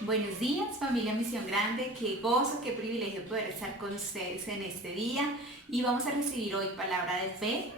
Buenos días, familia Misión Grande. Qué gozo, qué privilegio poder estar con ustedes en este día. Y vamos a recibir hoy palabra de fe.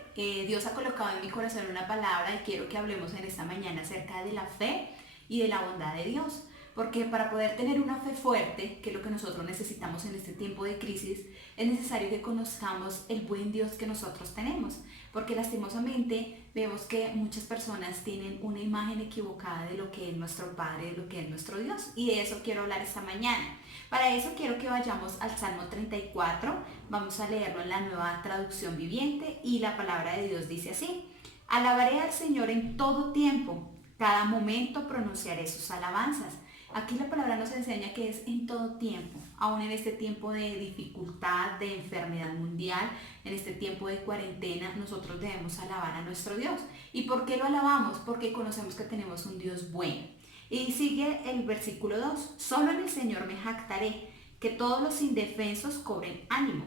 Dios ha colocado en mi corazón una palabra y quiero que hablemos en esta mañana acerca de la fe y de la bondad de Dios. Porque para poder tener una fe fuerte, que es lo que nosotros necesitamos en este tiempo de crisis, es necesario que conozcamos el buen Dios que nosotros tenemos. Porque lastimosamente vemos que muchas personas tienen una imagen equivocada de lo que es nuestro Padre, de lo que es nuestro Dios. Y de eso quiero hablar esta mañana. Para eso quiero que vayamos al Salmo 34. Vamos a leerlo en la Nueva Traducción Viviente y la palabra de Dios dice así: Alabaré al Señor en todo tiempo, cada momento pronunciaré sus alabanzas. Aquí la palabra nos enseña que es en todo tiempo, aún en este tiempo de dificultad, de enfermedad mundial, en este tiempo de cuarentena, nosotros debemos alabar a nuestro Dios. ¿Y por qué lo alabamos? Porque conocemos que tenemos un Dios bueno. Y sigue el versículo 2: Solo en el Señor me jactaré, que todos los indefensos cobren ánimo.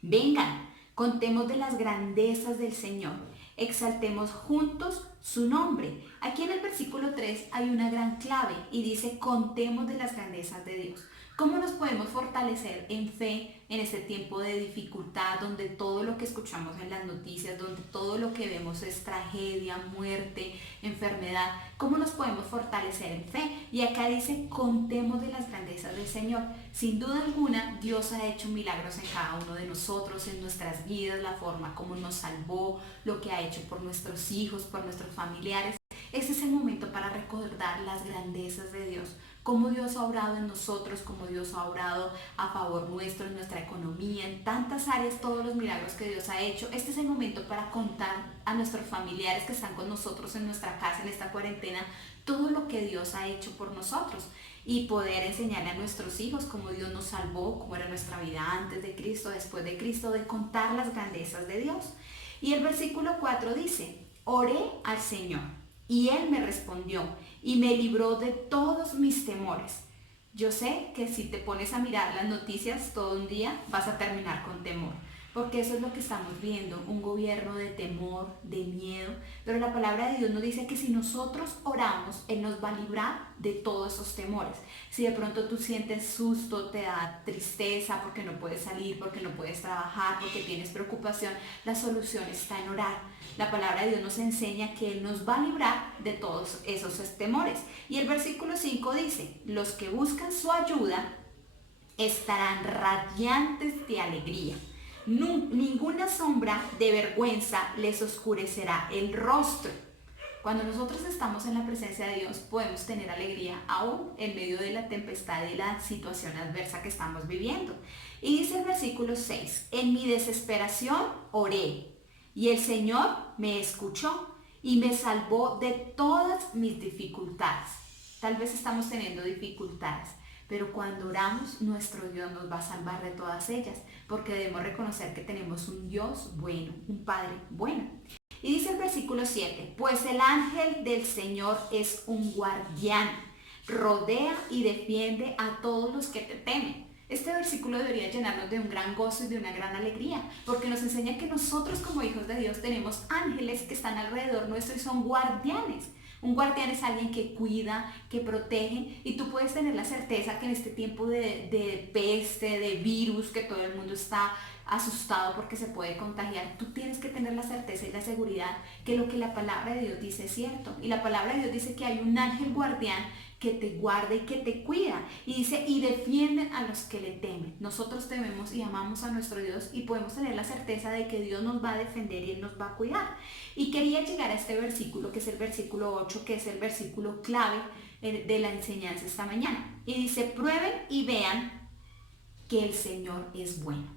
Vengan, contemos de las grandezas del Señor, exaltemos juntos su nombre. Aquí en el versículo 3 hay una gran clave y dice: contemos de las grandezas de Dios. ¿Cómo nos podemos fortalecer en fe en este tiempo de dificultad, donde todo lo que escuchamos en las noticias, donde todo lo que vemos es tragedia, muerte, enfermedad? ¿Cómo nos podemos fortalecer en fe? Y acá dice: contemos de las grandezas del Señor. Sin duda alguna, Dios ha hecho milagros en cada uno de nosotros, en nuestras vidas, la forma como nos salvó, lo que ha hecho por nuestros hijos, por nuestros familiares. Este es el momento para recordar las grandezas de Dios, cómo Dios ha obrado en nosotros, cómo Dios ha obrado a favor nuestro, en nuestra economía, en tantas áreas, todos los milagros que Dios ha hecho. Este es el momento para contar a nuestros familiares que están con nosotros en nuestra casa, en esta cuarentena, todo lo que Dios ha hecho por nosotros y poder enseñarle a nuestros hijos cómo Dios nos salvó, cómo era nuestra vida antes de Cristo, después de Cristo, de contar las grandezas de Dios. Y el versículo 4 dice: Oré al Señor y Él me respondió y me libró de todos mis temores. Yo sé que si te pones a mirar las noticias todo un día vas a terminar con temor, porque eso es lo que estamos viendo, un gobierno de temor, de miedo, pero la palabra de Dios nos dice que si nosotros oramos, Él nos va a librar de todos esos temores. Si de pronto tú sientes susto, te da tristeza porque no puedes salir, porque no puedes trabajar, porque tienes preocupación, la solución está en orar. La palabra de Dios nos enseña que Él nos va a librar de todos esos temores. Y el versículo 5 dice: los que buscan su ayuda estarán radiantes de alegría. Ninguna sombra de vergüenza les oscurecerá el rostro. Cuando nosotros estamos en la presencia de Dios, podemos tener alegría aún en medio de la tempestad y la situación adversa que estamos viviendo. Y dice el versículo 6: en mi desesperación oré y el Señor me escuchó y me salvó de todas mis dificultades. Tal vez estamos teniendo dificultades, pero cuando oramos, nuestro Dios nos va a salvar de todas ellas, porque debemos reconocer que tenemos un Dios bueno, un Padre bueno. Y dice el versículo 7: pues el ángel del Señor es un guardián, rodea y defiende a todos los que te temen. Este versículo debería llenarnos de un gran gozo y de una gran alegría, porque nos enseña que nosotros como hijos de Dios tenemos ángeles que están alrededor nuestro y son guardianes. Un guardián es alguien que cuida, que protege, y tú puedes tener la certeza que en este tiempo de peste, de virus, que todo el mundo está asustado porque se puede contagiar, tú tienes que tener la certeza y la seguridad que lo que la palabra de Dios dice es cierto. Y la palabra de Dios dice que hay un ángel guardián que te guarda y que te cuida. Y dice: y defienden a los que le temen. Nosotros tememos y amamos a nuestro Dios y podemos tener la certeza de que Dios nos va a defender y Él nos va a cuidar. Y quería llegar a este versículo, que es el versículo 8, que es el versículo clave de la enseñanza esta mañana. Y dice: prueben y vean que el Señor es bueno.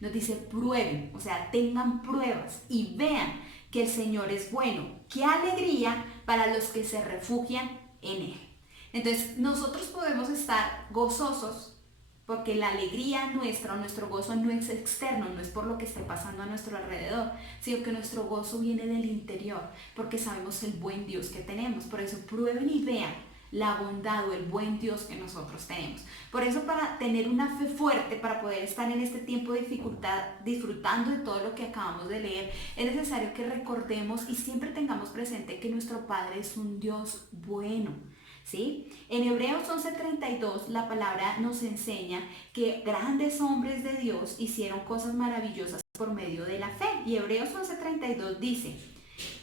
Nos dice: prueben, o sea, tengan pruebas y vean que el Señor es bueno. ¡Qué alegría para los que se refugian en Él! Entonces, nosotros podemos estar gozosos porque la alegría nuestra o nuestro gozo no es externo, no es por lo que esté pasando a nuestro alrededor, sino que nuestro gozo viene del interior, porque sabemos el buen Dios que tenemos. Por eso prueben y vean la bondad o el buen Dios que nosotros tenemos. Por eso, para tener una fe fuerte, para poder estar en este tiempo de dificultad disfrutando de todo lo que acabamos de leer, es necesario que recordemos y siempre tengamos presente que nuestro Padre es un Dios bueno. ¿sí? En Hebreos 11:32 la palabra nos enseña que grandes hombres de Dios hicieron cosas maravillosas por medio de la fe. Y Hebreos 11:32 dice: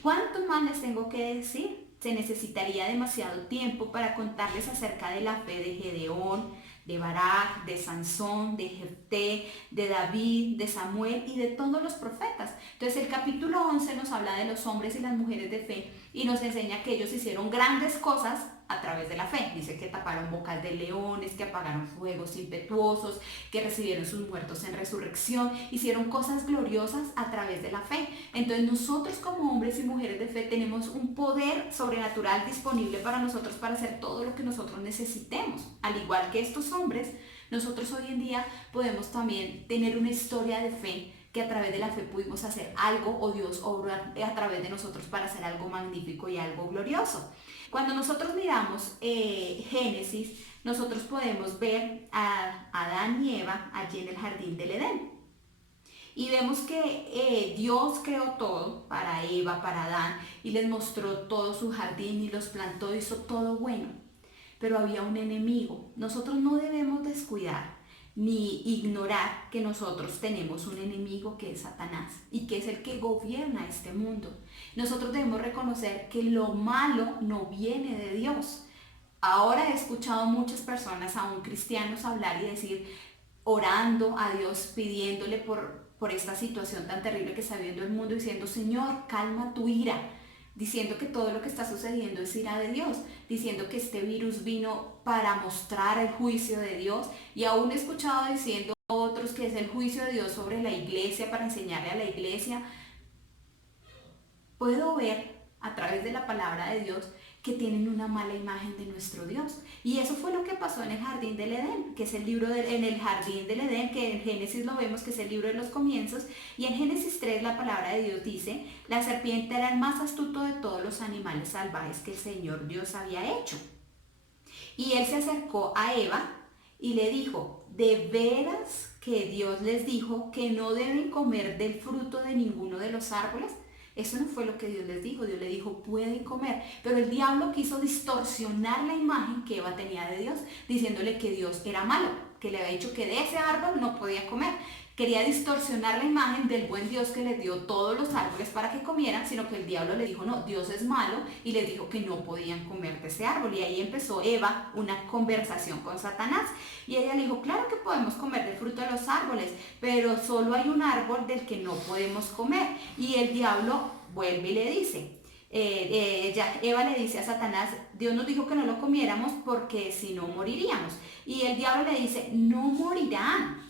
¿cuánto más les tengo que decir? Se necesitaría demasiado tiempo para contarles acerca de la fe de Gedeón, de Barak, de Sansón, de Jefté, de David, de Samuel y de todos los profetas. Entonces el capítulo 11 nos habla de los hombres y las mujeres de fe y nos enseña que ellos hicieron grandes cosas a través de la fe. Dice que taparon bocas de leones, que apagaron fuegos impetuosos, que recibieron sus muertos en resurrección, hicieron cosas gloriosas a través de la fe. Entonces nosotros como hombres y mujeres de fe tenemos un poder sobrenatural disponible para nosotros para hacer todo lo que nosotros necesitemos. Al igual que estos hombres, nosotros hoy en día podemos también tener una historia de fe, que a través de la fe pudimos hacer algo o Dios obra a través de nosotros para hacer algo magnífico y algo glorioso. Cuando nosotros miramos Génesis, nosotros podemos ver a Adán y Eva allí en el jardín del Edén. Y vemos que Dios creó todo para Eva, para Adán, y les mostró todo su jardín y los plantó, hizo todo bueno. Pero había un enemigo. Nosotros no debemos descuidar ni ignorar que nosotros tenemos un enemigo que es Satanás y que es el que gobierna este mundo. Nosotros debemos reconocer que lo malo no viene de Dios. Ahora he escuchado muchas personas, aún cristianos, hablar y decir, orando a Dios, pidiéndole por esta situación tan terrible que está viviendo el mundo, diciendo: Señor, calma tu ira, diciendo que todo lo que está sucediendo es ira de Dios, diciendo que este virus vino para mostrar el juicio de Dios, y aún he escuchado diciendo otros que es el juicio de Dios sobre la iglesia, para enseñarle a la iglesia. Puedo ver a través de la palabra de Dios que tienen una mala imagen de nuestro Dios. Y eso fue lo que pasó en el jardín del Edén, que es el libro en el jardín del Edén, que en Génesis lo vemos que es el libro de los comienzos, y en Génesis 3 la palabra de Dios dice: la serpiente era el más astuto de todos los animales salvajes que el Señor Dios había hecho. Y él se acercó a Eva y le dijo: ¿de veras que Dios les dijo que no deben comer del fruto de ninguno de los árboles? Eso no fue lo que Dios les dijo. Dios le dijo: pueden comer. Pero el diablo quiso distorsionar la imagen que Eva tenía de Dios, diciéndole que Dios era malo, que le había dicho que de ese árbol no podía comer. Quería distorsionar la imagen del buen Dios que les dio todos los árboles para que comieran, sino que el diablo le dijo: no, Dios es malo, y les dijo que no podían comer de ese árbol. Y ahí empezó Eva una conversación con Satanás. Y ella le dijo: claro que podemos comer del fruto de los árboles, pero solo hay un árbol del que no podemos comer. Y el diablo vuelve y le dice, Eva le dice a Satanás: Dios nos dijo que no lo comiéramos porque si no moriríamos. Y el diablo le dice: no morirán.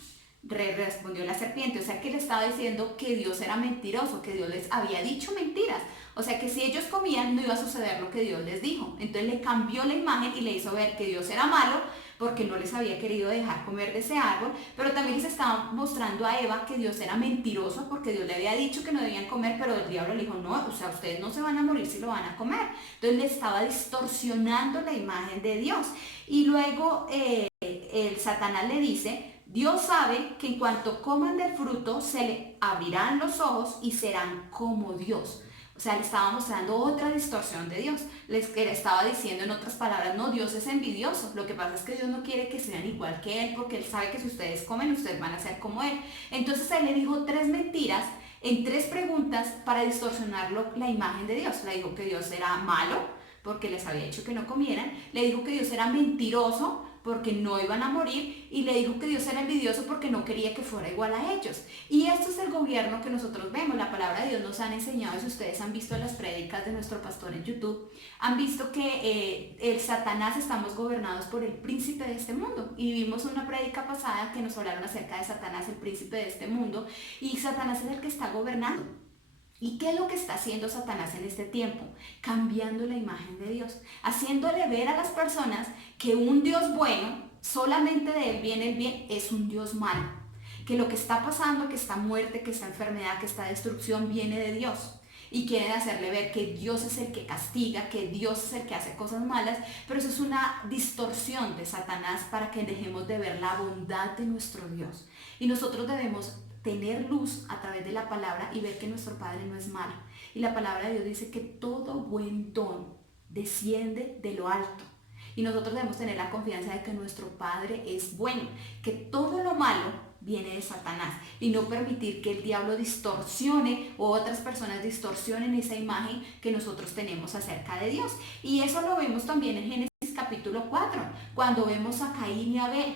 Respondió la serpiente. O sea que le estaba diciendo que Dios era mentiroso, que Dios les había dicho mentiras. O sea que si ellos comían no iba a suceder lo que Dios les dijo. Entonces le cambió la imagen y le hizo ver que Dios era malo porque no les había querido dejar comer de ese árbol, pero también les estaba mostrando a Eva que Dios era mentiroso porque Dios le había dicho que no debían comer, pero el diablo le dijo: no, o sea, ustedes no se van a morir si lo van a comer. Entonces le estaba distorsionando la imagen de Dios. Y luego el Satanás le dice: Dios sabe que en cuanto coman del fruto se le abrirán los ojos y serán como Dios. O sea, le estaba mostrando otra distorsión de Dios. Les estaba diciendo en otras palabras: no, Dios es envidioso. Lo que pasa es que Dios no quiere que sean igual que Él, porque Él sabe que si ustedes comen, ustedes van a ser como Él. Entonces Él le dijo 3 mentiras en 3 preguntas para distorsionarlo la imagen de Dios. Le dijo que Dios era malo porque les había dicho que no comieran. Le dijo que Dios era mentiroso porque no iban a morir, y le dijo que Dios era envidioso porque no quería que fuera igual a ellos. Y esto es el gobierno que nosotros vemos. La palabra de Dios nos han enseñado, si ustedes han visto las prédicas de nuestro pastor en YouTube, han visto que el Satanás estamos gobernados por el príncipe de este mundo. Y vimos una prédica pasada que nos hablaron acerca de Satanás, el príncipe de este mundo, y Satanás es el que está gobernando. ¿Y qué es lo que está haciendo Satanás en este tiempo? Cambiando la imagen de Dios, haciéndole ver a las personas que un Dios bueno, solamente de Él viene el bien, es un Dios malo. Que lo que está pasando, que esta muerte, que esta enfermedad, que esta destrucción viene de Dios. Y quieren hacerle ver que Dios es el que castiga, que Dios es el que hace cosas malas, pero eso es una distorsión de Satanás para que dejemos de ver la bondad de nuestro Dios. Y nosotros debemos tener luz a través de la palabra y ver que nuestro Padre no es malo. Y la palabra de Dios dice que todo buen don desciende de lo alto Y nosotros debemos tener la confianza de que nuestro Padre es bueno, que todo lo malo viene de Satanás y no permitir que el diablo distorsione o otras personas distorsionen esa imagen que nosotros tenemos acerca de Dios. Y eso lo vemos también en Génesis capítulo 4, cuando vemos a Caín y Abel.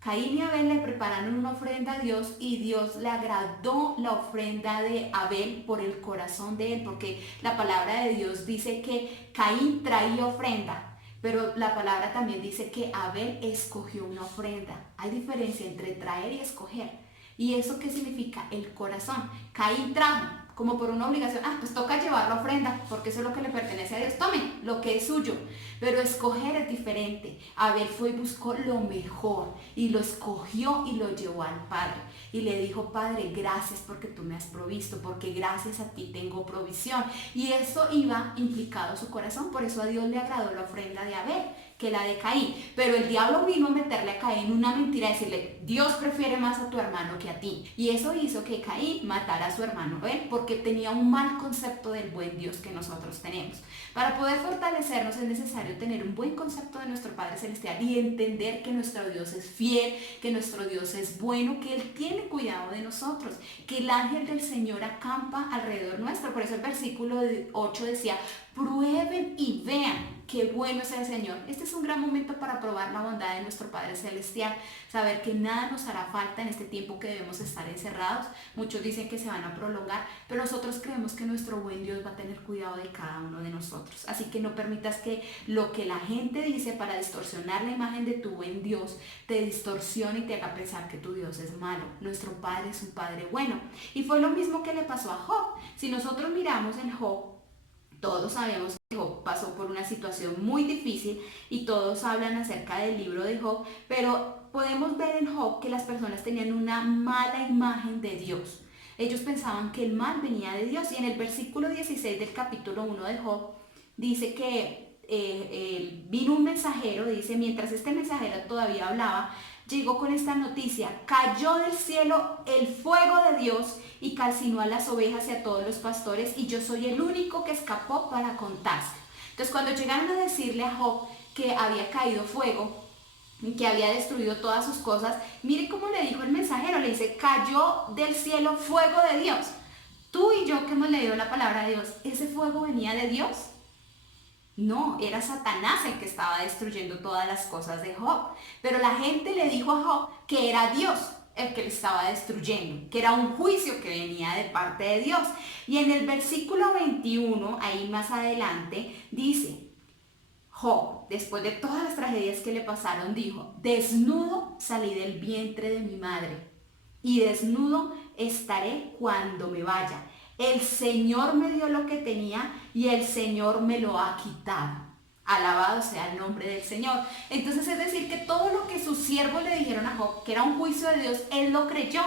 Caín y Abel le prepararon una ofrenda a Dios y Dios le agradó la ofrenda de Abel por el corazón de él, porque la palabra de Dios dice que Caín traía ofrenda, pero la palabra también dice que Abel escogió una ofrenda. Hay diferencia entre traer y escoger. ¿Y eso qué significa? El corazón. Caín trajo como por una obligación, pues toca llevar la ofrenda, porque eso es lo que le pertenece a Dios, tome lo que es suyo. Pero escoger es diferente. Abel fue y buscó lo mejor y lo escogió y lo llevó al Padre. Y le dijo, Padre, gracias porque tú me has provisto, porque gracias a ti tengo provisión. Y eso iba implicado su corazón, por eso a Dios le agradó la ofrenda de Abel que la de Caín. Pero el diablo vino a meterle a Caín una mentira, decirle, Dios prefiere más a tu hermano que a ti. Y eso hizo que Caín matara a su hermano Abel, porque tenía un mal concepto del buen Dios que nosotros tenemos. Para poder fortalecernos es necesario tener un buen concepto de nuestro Padre Celestial y entender que nuestro Dios es fiel, que nuestro Dios es bueno, que Él tiene cuidado de nosotros, que el ángel del Señor acampa alrededor nuestro. Por eso el versículo 8 decía, prueben y vean qué bueno es el Señor. Este es un gran momento para probar la bondad de nuestro Padre Celestial, saber que nada nos hará falta en este tiempo que debemos estar encerrados. Muchos dicen que se van a prolongar, pero nosotros creemos que nuestro buen Dios va a tener cuidado de cada uno de nosotros. Así que no permitas que lo que la gente dice para distorsionar la imagen de tu buen Dios te distorsione y te haga pensar que tu Dios es malo. Nuestro Padre es un Padre bueno. Y fue lo mismo que le pasó a Job. Si nosotros miramos en Job, todos sabemos que Job pasó por una situación muy difícil y todos hablan acerca del libro de Job, pero podemos ver en Job que las personas tenían una mala imagen de Dios. Ellos pensaban que el mal venía de Dios, y en el versículo 16 del capítulo 1 de Job dice que vino un mensajero, dice, mientras este mensajero todavía hablaba, llegó con esta noticia, cayó del cielo el fuego de Dios y calcinó a las ovejas y a todos los pastores, y yo soy el único que escapó para contárselo. Entonces cuando llegaron a decirle a Job que había caído fuego y que había destruido todas sus cosas, mire cómo le dijo el mensajero, le dice, cayó del cielo fuego de Dios. Tú y yo que hemos leído la palabra de Dios, ¿ese fuego venía de Dios? No, era Satanás el que estaba destruyendo todas las cosas de Job. Pero la gente le dijo a Job que era Dios el que le estaba destruyendo, que era un juicio que venía de parte de Dios. Y en el versículo 21, ahí más adelante, dice, Job, después de todas las tragedias que le pasaron, dijo, desnudo salí del vientre de mi madre y desnudo estaré cuando me vaya. El Señor me dio lo que tenía y el Señor me lo ha quitado. Alabado sea el nombre del Señor. Entonces es decir que todo lo que sus siervos le dijeron a Job, que era un juicio de Dios, él lo creyó.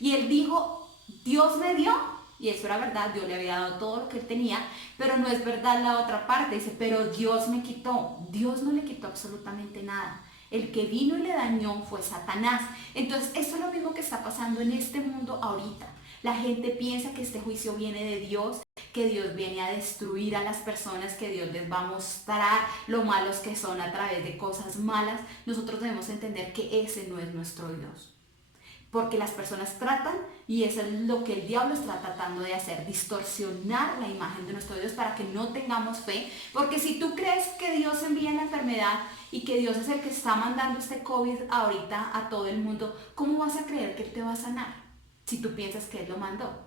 Y él dijo, Dios me dio. Y eso era verdad, Dios le había dado todo lo que él tenía, pero no es verdad la otra parte. Dice, pero Dios me quitó. Dios no le quitó absolutamente nada. El que vino y le dañó fue Satanás. Entonces esto es lo mismo que está pasando en este mundo ahorita. La gente piensa que este juicio viene de Dios, que Dios viene a destruir a las personas, que Dios les va a mostrar lo malos que son a través de cosas malas. Nosotros debemos entender que ese no es nuestro Dios. Porque las personas tratan, y eso es lo que el diablo está tratando de hacer, distorsionar la imagen de nuestro Dios para que no tengamos fe. Porque si tú crees que Dios envía la enfermedad y que Dios es el que está mandando este COVID ahorita a todo el mundo, ¿cómo vas a creer que Él te va a sanar si tú piensas que Él lo mandó?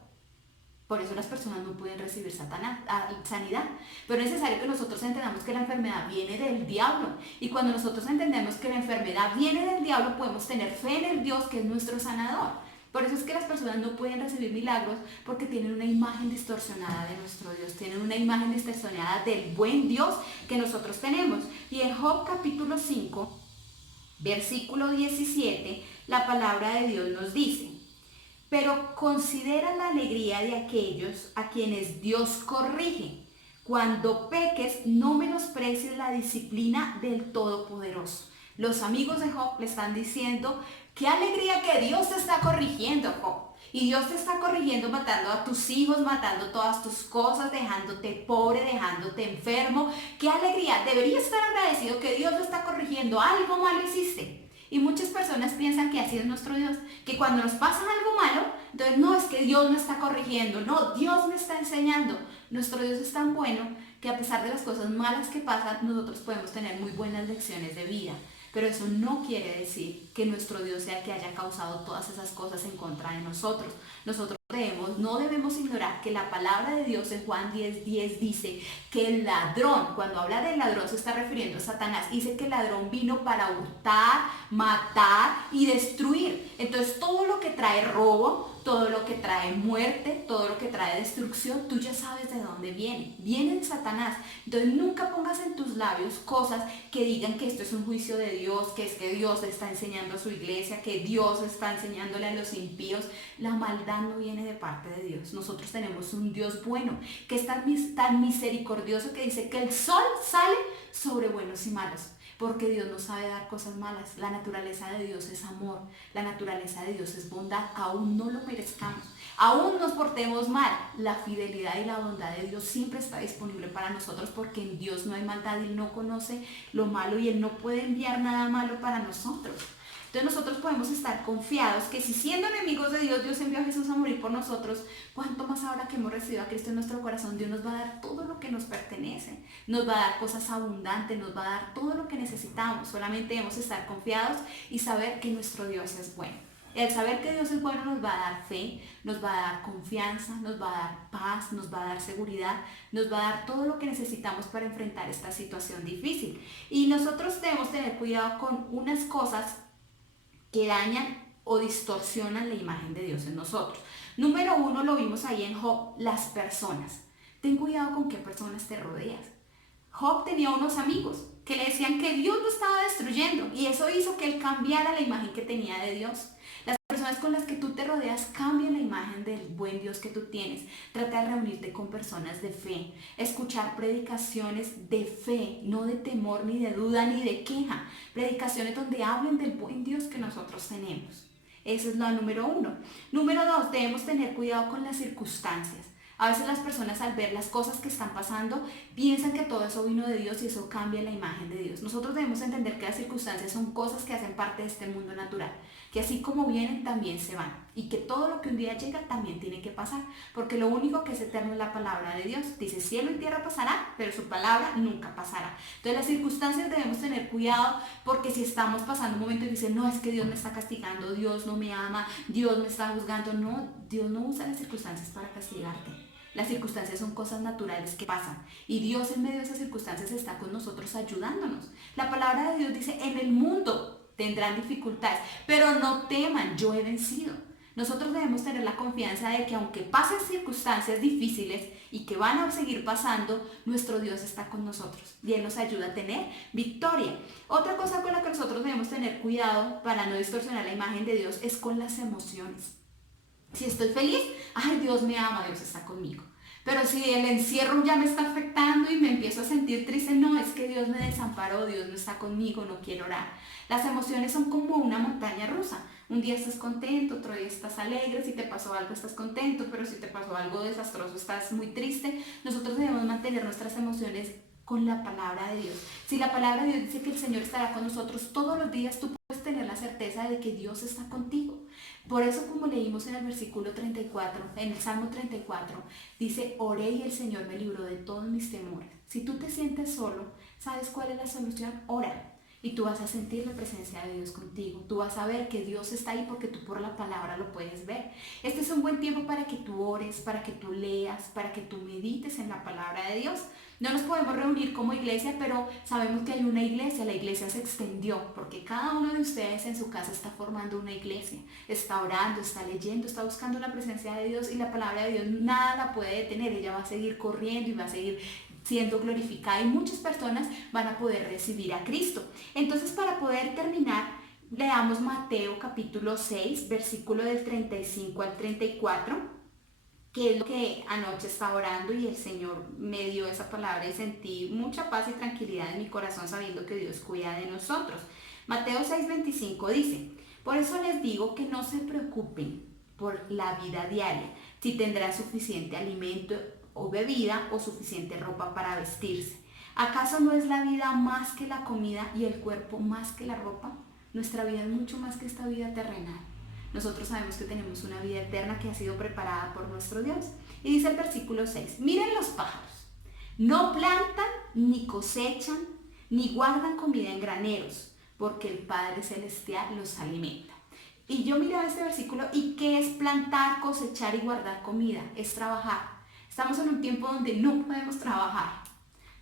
Por eso las personas no pueden recibir sanidad. Pero es necesario que nosotros entendamos que la enfermedad viene del diablo. Y cuando nosotros entendemos que la enfermedad viene del diablo, podemos tener fe en el Dios que es nuestro sanador. Por eso es que las personas no pueden recibir milagros, porque tienen una imagen distorsionada de nuestro Dios. Tienen una imagen distorsionada del buen Dios que nosotros tenemos. Y en Job capítulo 5, versículo 17, la palabra de Dios nos dice, pero considera la alegría de aquellos a quienes Dios corrige. Cuando peques, no menosprecies la disciplina del Todopoderoso. Los amigos de Job le están diciendo, qué alegría que Dios te está corrigiendo, Job. Y Dios te está corrigiendo, matando a tus hijos, matando todas tus cosas, dejándote pobre, dejándote enfermo. ¡Qué alegría! Deberías estar agradecido que Dios lo está corrigiendo. Algo malo hiciste. Y muchas personas piensan que así es nuestro Dios, que cuando nos pasa algo malo, entonces no, es que Dios me está corrigiendo, no, Dios me está enseñando. Nuestro Dios es tan bueno que a pesar de las cosas malas que pasan, nosotros podemos tener muy buenas lecciones de vida. Pero eso no quiere decir que nuestro Dios sea el que haya causado todas esas cosas en contra de nosotros. Nosotros no debemos ignorar que la palabra de Dios en Juan 10:10 dice que el ladrón, cuando habla del ladrón se está refiriendo a Satanás, dice que el ladrón vino para hurtar, matar y destruir. Entonces todo lo que trae robo, todo lo que trae muerte, todo lo que trae destrucción, tú ya sabes de dónde viene. Viene de Satanás. Entonces nunca pongas en tus labios cosas que digan que esto es un juicio de Dios, que es que Dios le está enseñando a su iglesia, que Dios está enseñándole a los impíos. La maldad no viene de parte de Dios. Nosotros tenemos un Dios bueno, que es tan misericordioso que dice que el sol sale sobre buenos y malos. Porque Dios no sabe dar cosas malas. La naturaleza de Dios es amor. La naturaleza de Dios es bondad. Aún no lo merezcamos. Aún nos portemos mal. La fidelidad y la bondad de Dios siempre está disponible para nosotros porque en Dios no hay maldad. Él no conoce lo malo y Él no puede enviar nada malo para nosotros. Entonces nosotros podemos estar confiados que si siendo enemigos de Dios, Dios envió a Jesús a morir por nosotros, cuánto más ahora que hemos recibido a Cristo en nuestro corazón, Dios nos va a dar todo lo que nos pertenece, nos va a dar cosas abundantes, nos va a dar todo lo que necesitamos. Solamente debemos estar confiados y saber que nuestro Dios es bueno. El saber que Dios es bueno nos va a dar fe, nos va a dar confianza, nos va a dar paz, nos va a dar seguridad, nos va a dar todo lo que necesitamos para enfrentar esta situación difícil. Y nosotros debemos tener cuidado con unas cosas que dañan o distorsionan la imagen de Dios en nosotros. Número 1, lo vimos ahí en Job, las personas. Ten cuidado con qué personas te rodeas. Job tenía unos amigos que le decían que Dios lo estaba destruyendo y eso hizo que él cambiara la imagen que tenía de Dios. Las personas con las que tú te rodeas cambian la imagen del buen Dios que tú tienes. Trata de reunirte con personas de fe, escuchar predicaciones de fe, no de temor, ni de duda, ni de queja. Predicaciones donde hablen del buen Dios que nosotros tenemos. Esa es la número 1. Número 2, debemos tener cuidado con las circunstancias. A veces las personas al ver las cosas que están pasando piensan que todo eso vino de Dios y eso cambia la imagen de Dios. Nosotros debemos entender que las circunstancias son cosas que hacen parte de este mundo natural, que así como vienen también se van y que todo lo que un día llega también tiene que pasar, porque lo único que es eterno es la palabra de Dios. Dice cielo y tierra pasará, pero su palabra nunca pasará. Entonces las circunstancias debemos tener cuidado porque si estamos pasando un momento y dicen no, es que Dios me está castigando, Dios no me ama, Dios me está juzgando, no, Dios no usa las circunstancias para castigarte. Las circunstancias son cosas naturales que pasan y Dios en medio de esas circunstancias está con nosotros ayudándonos. La palabra de Dios dice, en el mundo tendrán dificultades, pero no teman, yo he vencido. Nosotros debemos tener la confianza de que aunque pasen circunstancias difíciles y que van a seguir pasando, nuestro Dios está con nosotros y Él nos ayuda a tener victoria. Otra cosa con la que nosotros debemos tener cuidado para no distorsionar la imagen de Dios es con las emociones. Si estoy feliz, ay, Dios me ama, Dios está conmigo. Pero si el encierro ya me está afectando y me empiezo a sentir triste, no, es que Dios me desamparó, Dios no está conmigo, no quiero orar. Las emociones son como una montaña rusa. Un día estás contento, otro día estás alegre, si te pasó algo estás contento, pero si te pasó algo desastroso estás muy triste. Nosotros debemos mantener nuestras emociones con la palabra de Dios. Si la palabra de Dios dice que el Señor estará con nosotros todos los días, tú puedes tener la certeza de que Dios está contigo. Por eso, como leímos en el versículo 34, en el Salmo 34, dice, oré y el Señor me libró de todos mis temores. Si tú te sientes solo, ¿sabes cuál es la solución? Ora. Y tú vas a sentir la presencia de Dios contigo. Tú vas a ver que Dios está ahí porque tú por la palabra lo puedes ver. Este es un buen tiempo para que tú ores, para que tú leas, para que tú medites en la palabra de Dios. No nos podemos reunir como iglesia, pero sabemos que hay una iglesia. La iglesia se extendió porque cada uno de ustedes en su casa está formando una iglesia. Está orando, está leyendo, está buscando la presencia de Dios y la palabra de Dios nada la puede detener. Ella va a seguir corriendo y va a seguir siendo glorificada y muchas personas van a poder recibir a Cristo. Entonces, para poder terminar, leamos Mateo capítulo 6, versículo del 35 al 34, que es lo que anoche estaba orando y el Señor me dio esa palabra y sentí mucha paz y tranquilidad en mi corazón sabiendo que Dios cuida de nosotros. Mateo 6:25 dice, por eso les digo que no se preocupen por la vida diaria, si tendrán suficiente alimento o bebida o suficiente ropa para vestirse. ¿Acaso no es la vida más que la comida y el cuerpo más que la ropa? Nuestra vida es mucho más que esta vida terrenal. Nosotros sabemos que tenemos una vida eterna que ha sido preparada por nuestro Dios. Y dice el versículo 6, miren los pájaros, no plantan, ni cosechan, ni guardan comida en graneros, porque el Padre Celestial los alimenta. Y yo miraba este versículo, ¿y qué es plantar, cosechar y guardar comida? Es trabajar. Estamos en un tiempo donde no podemos trabajar,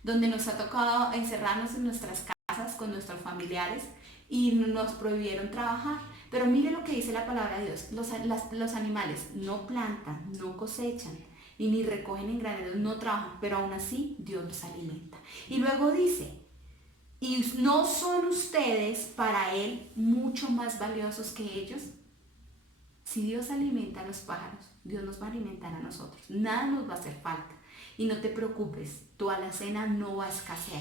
donde nos ha tocado encerrarnos en nuestras casas con nuestros familiares y nos prohibieron trabajar. Pero mire lo que dice la palabra de Dios, los animales no plantan, no cosechan, y ni recogen en graneros, no trabajan, pero aún así Dios los alimenta. Y luego dice, ¿y no son ustedes para Él mucho más valiosos que ellos? Si Dios alimenta a los pájaros, Dios nos va a alimentar a nosotros. Nada nos va a hacer falta. Y no te preocupes, tu alacena no va a escasear.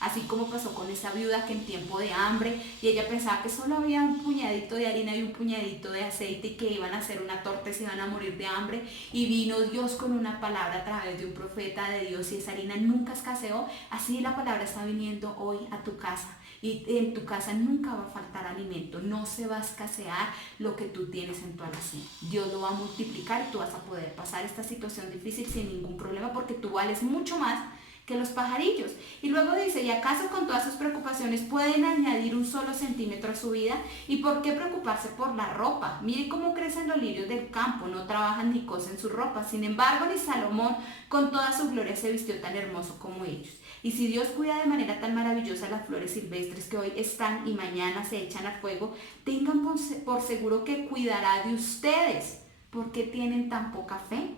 Así como pasó con esa viuda que en tiempo de hambre, y ella pensaba que solo había un puñadito de harina y un puñadito de aceite y que iban a hacer una torta y se iban a morir de hambre, y vino Dios con una palabra a través de un profeta de Dios y esa harina nunca escaseó. Así la palabra está viniendo hoy a tu casa, y en tu casa nunca va a faltar alimento, no se va a escasear lo que tú tienes en tu alacena. Dios lo va a multiplicar y tú vas a poder pasar esta situación difícil sin ningún problema, porque tú vales mucho más que los pajarillos. Y luego dice, ¿y acaso con todas sus preocupaciones pueden añadir un solo centímetro a su vida? ¿Y por qué preocuparse por la ropa? Mire cómo crecen los lirios del campo, no trabajan ni cosen su ropa. Sin embargo, ni Salomón con toda su gloria se vistió tan hermoso como ellos. Y si Dios cuida de manera tan maravillosa las flores silvestres que hoy están y mañana se echan al fuego, tengan por seguro que cuidará de ustedes. ¿Por qué tienen tan poca fe?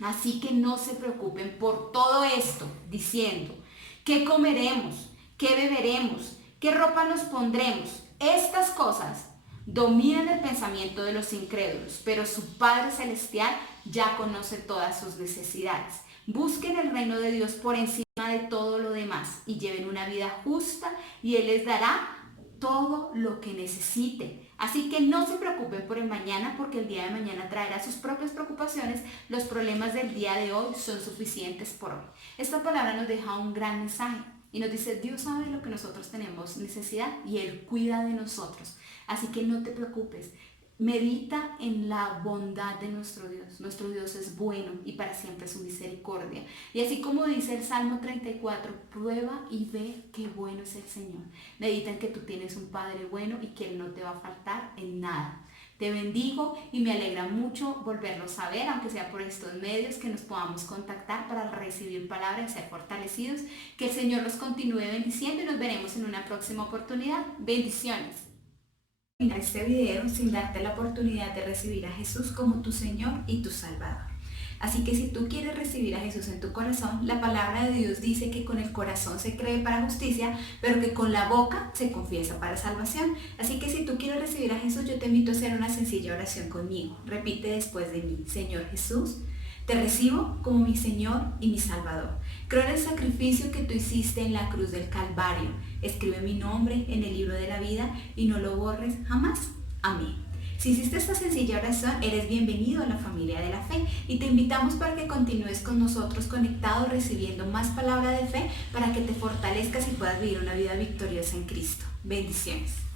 Así que no se preocupen por todo esto, diciendo, ¿qué comeremos? ¿Qué beberemos? ¿Qué ropa nos pondremos? Estas cosas dominan el pensamiento de los incrédulos, pero su Padre Celestial ya conoce todas sus necesidades. Busquen el reino de Dios por encima de todo lo demás y lleven una vida justa y Él les dará todo lo que necesiten. Así que no se preocupen por el mañana, porque el día de mañana traerá sus propias preocupaciones. Los problemas del día de hoy son suficientes por hoy. Esta palabra nos deja un gran mensaje y nos dice, Dios sabe lo que nosotros tenemos necesidad y Él cuida de nosotros. Así que no te preocupes. Medita en la bondad de nuestro Dios. Nuestro Dios es bueno y para siempre su misericordia. Y así como dice el Salmo 34, prueba y ve qué bueno es el Señor. Medita en que tú tienes un Padre bueno y que Él no te va a faltar en nada. Te bendigo y me alegra mucho volverlos a ver, aunque sea por estos medios, que nos podamos contactar para recibir palabras y ser fortalecidos. Que el Señor los continúe bendiciendo y nos veremos en una próxima oportunidad. Bendiciones. Este video sin darte la oportunidad de recibir a Jesús como tu Señor y tu Salvador. Así que si tú quieres recibir a Jesús en tu corazón, la palabra de Dios dice que con el corazón se cree para justicia, pero que con la boca se confiesa para salvación. Así que si tú quieres recibir a Jesús, yo te invito a hacer una sencilla oración conmigo. Repite después de mí: Señor Jesús, te recibo como mi Señor y mi Salvador. Creo en el sacrificio que tú hiciste en la cruz del Calvario. Escribe mi nombre en el libro de la vida y no lo borres jamás. Amén. Si hiciste esta sencilla oración, eres bienvenido a la familia de la fe y te invitamos para que continúes con nosotros conectado, recibiendo más palabra de fe para que te fortalezcas y puedas vivir una vida victoriosa en Cristo. Bendiciones.